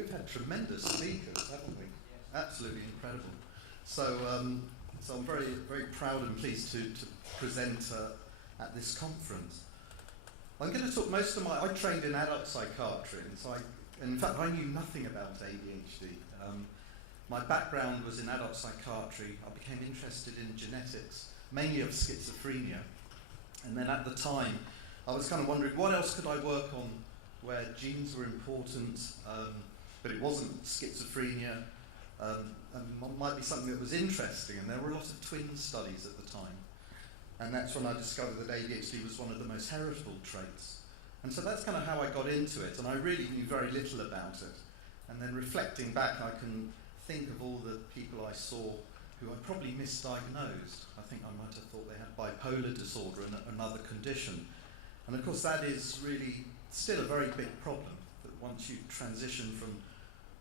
We've had tremendous speakers, haven't we? Yes. Absolutely incredible. So I'm very, very proud and pleased to present at this conference. I'm going to talk I trained in adult psychiatry, and in fact I knew nothing about ADHD. My background was in adult psychiatry. I became interested in genetics, mainly of schizophrenia. And then at the time, I was kind of wondering what else could I work on where genes were important, but it wasn't schizophrenia, and might be something that was interesting. And there were a lot of twin studies at the time. And that's when I discovered that ADHD was one of the most heritable traits. And so that's kind of how I got into it, and I really knew very little about it. And then reflecting back, I can think of all the people I saw who I probably misdiagnosed. I think I might have thought they had bipolar disorder and another condition. And of course that is really still a very big problem, that once you transition from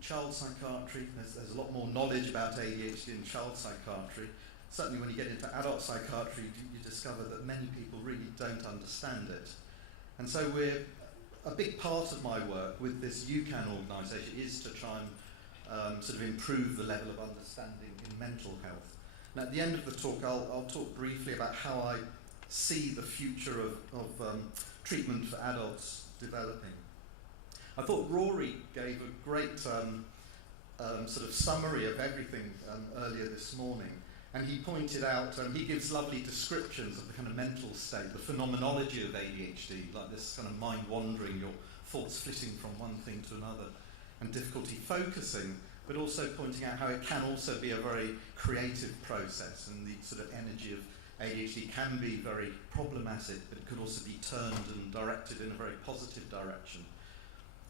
child psychiatry, there's a lot more knowledge about ADHD in child psychiatry. Certainly when you get into adult psychiatry, you discover that many people really don't understand it. And so a big part of my work with this UCAN organisation is to try and sort of improve the level of understanding in mental health. And at the end of the talk, I'll talk briefly about how I see the future of treatment for adults developing. I thought Rory gave a great sort of summary of everything earlier this morning. And he pointed out, he gives lovely descriptions of the kind of mental state, the phenomenology of ADHD, like this kind of mind wandering, your thoughts flitting from one thing to another, and difficulty focusing, but also pointing out how it can also be a very creative process, and the sort of energy of ADHD can be very problematic, but it could also be turned and directed in a very positive direction.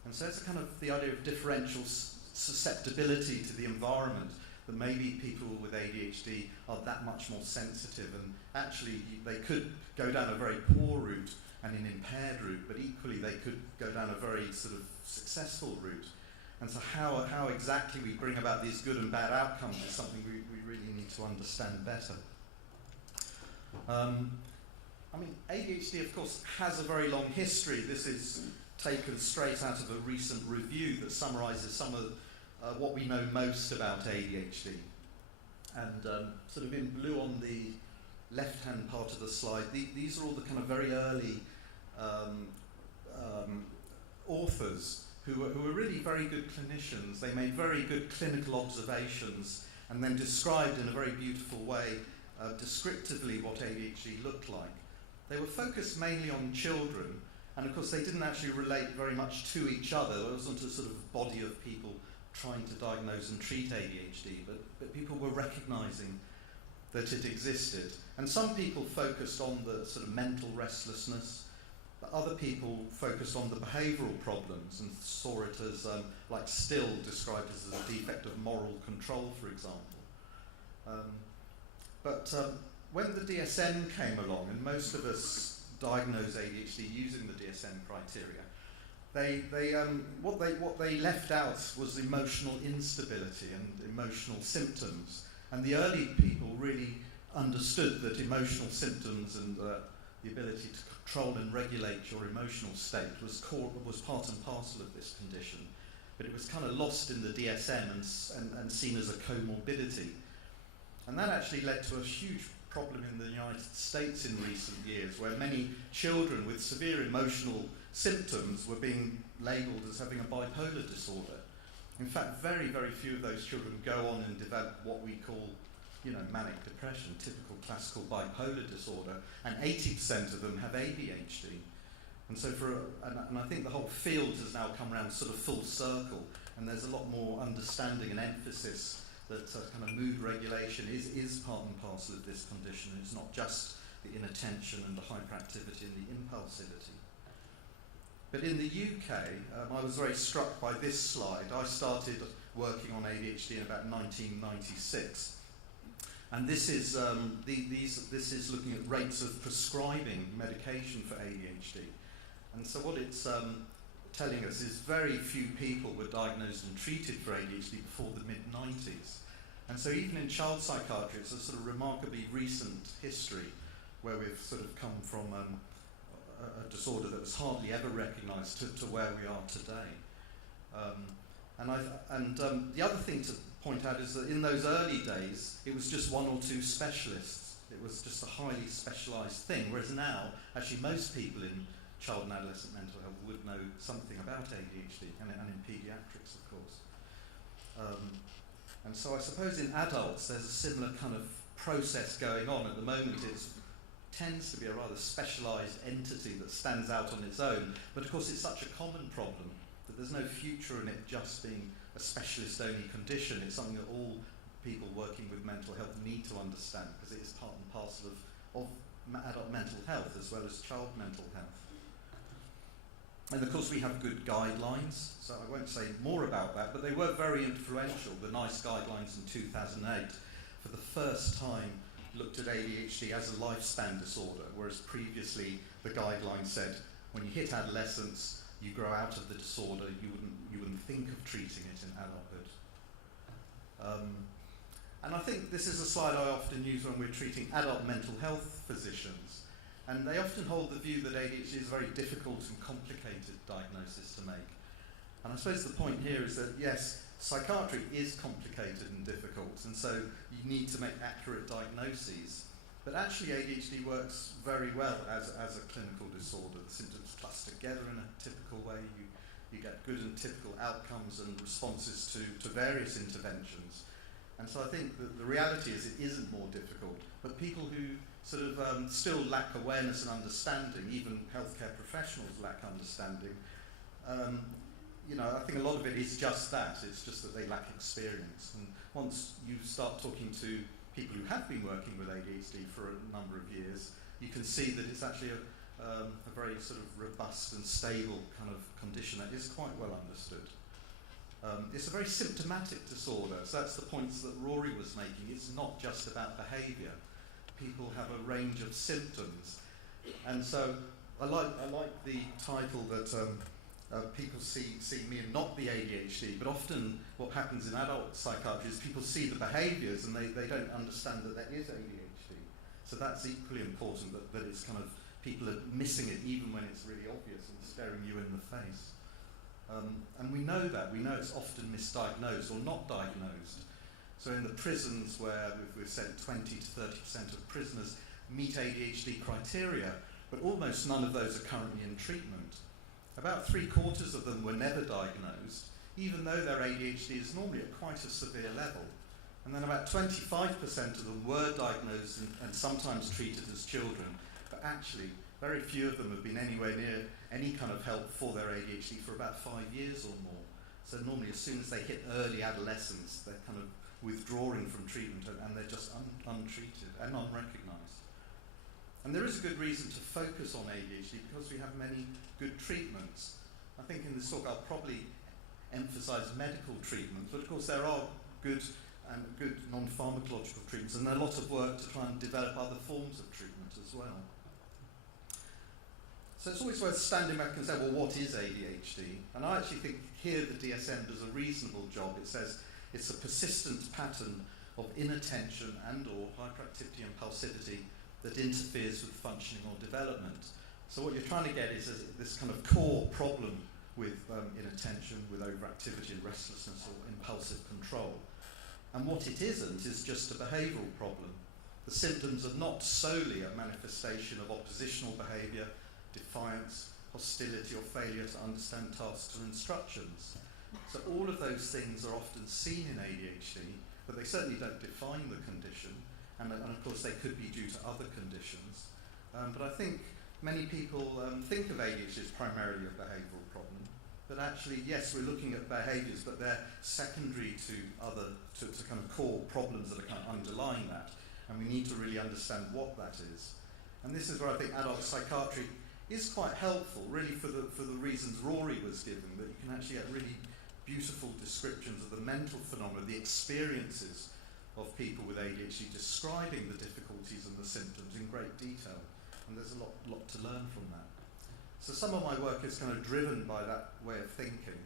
And so it's a kind of the idea of differential susceptibility to the environment, that maybe people with ADHD are that much more sensitive, and actually they could go down a very poor route and an impaired route, but equally they could go down a very sort of successful route. And so how exactly we bring about these good and bad outcomes is something we really need to understand better. I mean, ADHD, of course, has a very long history. This is taken straight out of a recent review that summarises some of what we know most about ADHD. And sort of in blue on the left-hand part of the slide, these are all the kind of very early authors who were really very good clinicians. They made very good clinical observations and then described in a very beautiful way, descriptively, what ADHD looked like. They were focused mainly on children, and of course they didn't actually relate very much to each other. There wasn't a sort of body of people trying to diagnose and treat ADHD, but people were recognising that it existed. And some people focused on the sort of mental restlessness, but other people focused on the behavioural problems and saw it as, like Still described as a defect of moral control, for example. But when the DSM came along, and most of us diagnose ADHD using the DSM criteria, what they left out was emotional instability and emotional symptoms. And the early people really understood that emotional symptoms and the ability to control and regulate your emotional state was part and parcel of this condition. But it was kind of lost in the DSM and seen as a comorbidity. And that actually led to a huge problem in the United States in recent years, where many children with severe emotional symptoms were being labelled as having a bipolar disorder. In fact, very, very few of those children go on and develop what we call, manic depression, typical classical bipolar disorder, and 80% of them have ADHD. And so and I think the whole field has now come around sort of full circle, and there's a lot more understanding and emphasis that kind of mood regulation is part and parcel of this condition. It's not just the inattention and the hyperactivity and the impulsivity. But in the UK, I was very struck by this slide. I started working on ADHD in about 1996. And this is this is looking at rates of prescribing medication for ADHD. And so what it's telling us is very few people were diagnosed and treated for ADHD before the mid-90s. And so even in child psychiatry, it's a sort of remarkably recent history where we've sort of come from a disorder that was hardly ever recognised to where we are today. And the other thing to point out is that in those early days, it was just one or two specialists. It was just a highly specialised thing, whereas now, actually most people in child and adolescent mental health would know something about ADHD, and in paediatrics, of course. And so I suppose in adults, there's a similar kind of process going on. At the moment, it tends to be a rather specialised entity that stands out on its own, but of course it's such a common problem that there's no future in it just being a specialist-only condition. It's something that all people working with mental health need to understand, because it is part and parcel of adult mental health as well as child mental health. And of course we have good guidelines, so I won't say more about that, but they were very influential. The NICE guidelines in 2008 for the first time looked at ADHD as a lifespan disorder, whereas previously the guidelines said when you hit adolescence, you grow out of the disorder, you wouldn't think of treating it in adulthood. And I think this is a slide I often use when we're treating adult mental health physicians. And they often hold the view that ADHD is a very difficult and complicated diagnosis to make. And I suppose the point here is that, yes, psychiatry is complicated and difficult, and so you need to make accurate diagnoses. But actually ADHD works very well as a clinical disorder. The symptoms cluster together in a typical way. You get good and typical outcomes and responses to various interventions. And so I think that the reality is it isn't more difficult, but people who sort of still lack awareness and understanding, even healthcare professionals lack understanding, I think a lot of it is just that. It's just that they lack experience. And once you start talking to people who have been working with ADHD for a number of years, you can see that it's actually a very sort of robust and stable kind of condition that is quite well understood. It's a very symptomatic disorder, so that's the points that Rory was making. It's not just about behaviour. People have a range of symptoms. And so I like the title that people see me and not the ADHD, but often what happens in adult psychiatry is people see the behaviours and they don't understand that there is ADHD. So that's equally important, that it's kind of, people are missing it even when it's really obvious and staring you in the face. And we know that. We know it's often misdiagnosed or not diagnosed. So in the prisons where we've said 20 to 30% of prisoners meet ADHD criteria, but almost none of those are currently in treatment. About 3/4 of them were never diagnosed, even though their ADHD is normally at quite a severe level. And then about 25% of them were diagnosed and sometimes treated as children, but actually very few of them have been anywhere near any kind of help for their ADHD for about 5 years or more. So normally as soon as they hit early adolescence, they're kind of withdrawing from treatment and they're just untreated and unrecognised. And there is a good reason to focus on ADHD because we have many good treatments. I think in this talk I'll probably emphasise medical treatment, but of course there are good non-pharmacological treatments, and a lot of work to try and develop other forms of treatment as well. So it's always worth standing back and saying, well, what is ADHD? And I actually think here the DSM does a reasonable job. It says it's a persistent pattern of inattention and or hyperactivity and impulsivity that interferes with functioning or development. So what you're trying to get is this kind of core problem with inattention, with overactivity and restlessness or impulsive control. And what it isn't is just a behavioural problem. The symptoms are not solely a manifestation of oppositional behaviour, defiance, hostility or failure to understand tasks or instructions. So all of those things are often seen in ADHD, but they certainly don't define the condition, and of course they could be due to other conditions. But I think many people think of ADHD as primarily a behavioural problem, but actually, yes, we're looking at behaviours, but they're secondary to kind of core problems that are kind of underlying that, and we need to really understand what that is. And this is where I think adult psychiatry is quite helpful, really, for the reasons Rory was giving, that you can actually get really beautiful descriptions of the mental phenomena, the experiences of people with ADHD, describing the difficulties and the symptoms in great detail. And there's a lot to learn from that. So some of my work is kind of driven by that way of thinking.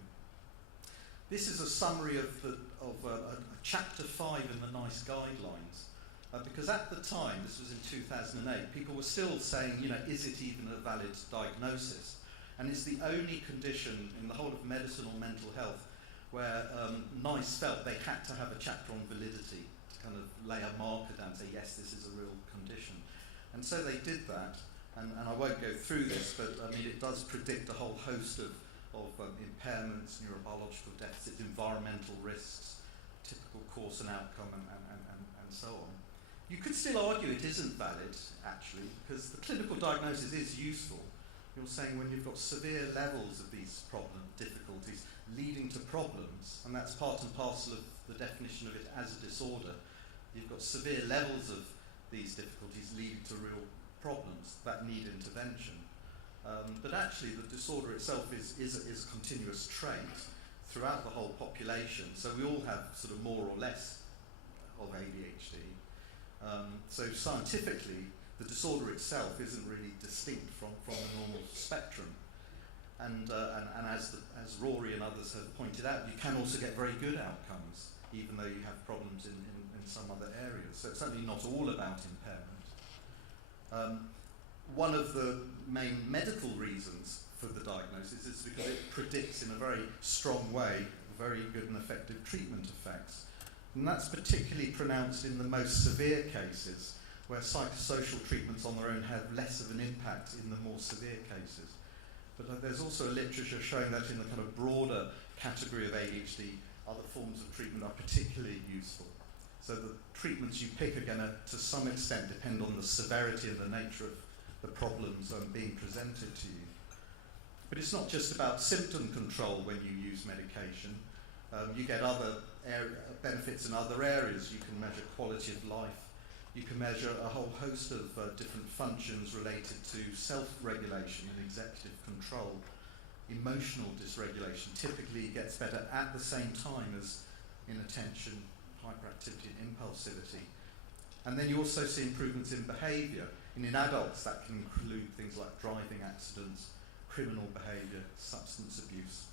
This is a summary of chapter 5 in the NICE guidelines. Because at the time, this was in 2008, people were still saying, is it even a valid diagnosis? And it's the only condition in the whole of medicine or mental health where NICE felt they had to have a chapter on validity to kind of lay a marker down and say, yes, this is a real condition. And so they did that, and I won't go through this, but I mean, it does predict a whole host of impairments, neurobiological deficits, environmental risks, typical course and outcome, and so on. You could still argue it isn't valid, actually, because the clinical diagnosis is useful. You're saying when you've got severe levels of these difficulties leading to problems, and that's part and parcel of the definition of it as a disorder, you've got severe levels of these difficulties leading to real problems that need intervention. But actually the disorder itself is a continuous trait throughout the whole population, so we all have sort of more or less of ADHD. So scientifically, the disorder itself isn't really distinct from the normal spectrum. And as Rory and others have pointed out, you can also get very good outcomes, even though you have problems in some other areas. So it's certainly not all about impairment. One of the main medical reasons for the diagnosis is because it predicts in a very strong way very good and effective treatment effects. And that's particularly pronounced in the most severe cases, where psychosocial treatments on their own have less of an impact in the more severe cases. But there's also literature showing that in the kind of broader category of ADHD, other forms of treatment are particularly useful. So the treatments you pick are going to some extent, depend on the severity and the nature of the problems being presented to you. But it's not just about symptom control when you use medication. You get other benefits in other areas. You can measure quality of life. You can measure a whole host of different functions related to self-regulation and executive control. Emotional dysregulation typically gets better at the same time as inattention, hyperactivity and impulsivity. And then you also see improvements in behaviour. And in adults that can include things like driving accidents, criminal behaviour, substance abuse,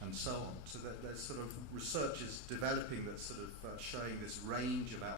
and so on. So there's sort of research is developing that's sort of showing this range of